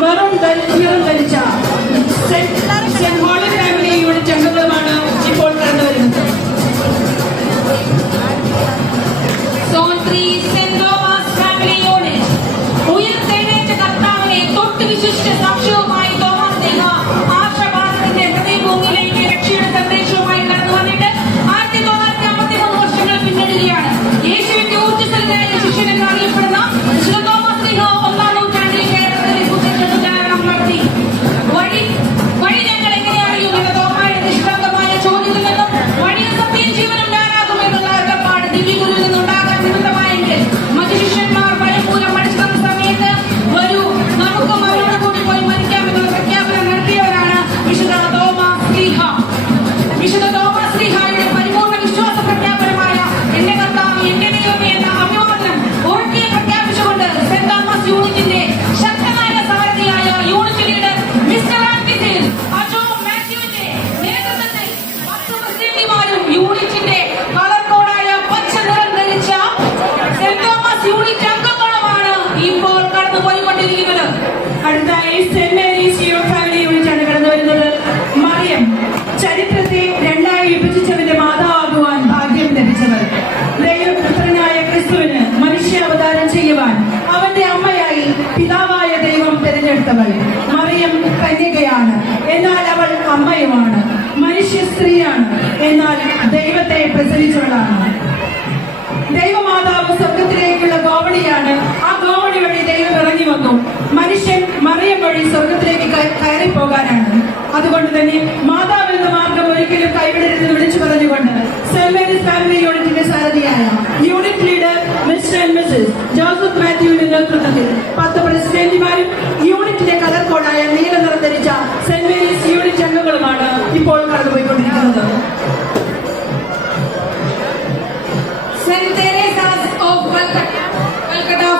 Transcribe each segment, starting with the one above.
Maroon നിറം ധരിച്ച ചരിത്രത്തെ രണ്ടായി വിഭജിച്ചവന്റെ മാതാവാകുവാൻ ഭാഗ്യം ലഭിച്ചവർ. ദൈവപുത്രനായ ക്രിസ്തുവിന് മനുഷ്യാവതാരം ചെയ്യുവാൻ അവന്റെ അമ്മയായി പിതാവായ ദൈവം തിരഞ്ഞെടുത്തവൾ. മറിയം കന്യകയാണ്. എന്നാൽ അവൾ അമ്മയുമാണ്. മനുഷ്യ സ്ത്രീയാണ്. എന്നാൽ ദൈവത്തെ പ്രസരിച്ചവളാണ് ദൈവമാതാവ് സ്വർഗത്തിലേക്കുള്ള ഗോവണിയാണ്. ആ ഗോവണി വഴി ദൈവം ഇറങ്ങി വന്നു. മനുഷ്യൻ മറിയം വഴി സ്വർഗത്തിലേക്ക് കയ- കയറി പോകാനാണ് അതുകൊണ്ട് തന്നെ മാതാവ് എന്ന മാർഗം ഒരിക്കലും കൈവിടരുതെന്ന് വിളിച്ചു പറഞ്ഞുകൊണ്ട് ഫാമിലി യൂണിറ്റിന്റെ സാരഥിയായ unit leader mister and missus Joseph മാത്യുവിന്റെ നേതൃത്വത്തിൽ പത്ത് പ്രസിഡന്റുമാരും യൂണിറ്റിന്റെ കളർ കോഡായ നീല നിറം ധരിച്ച സെന്റ് മേരീസ് യൂണിറ്റ് അംഗങ്ങളുമാണ് ഇപ്പോൾ കടന്നുപോയിക്കൊണ്ടിരിക്കുന്നത്.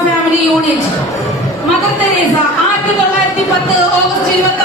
Family unit. മദർ തെരേസ ആയിരത്തി തൊള്ളായിരത്തി പത്ത് ഓഗസ്റ്റ് ഇരുപത്തി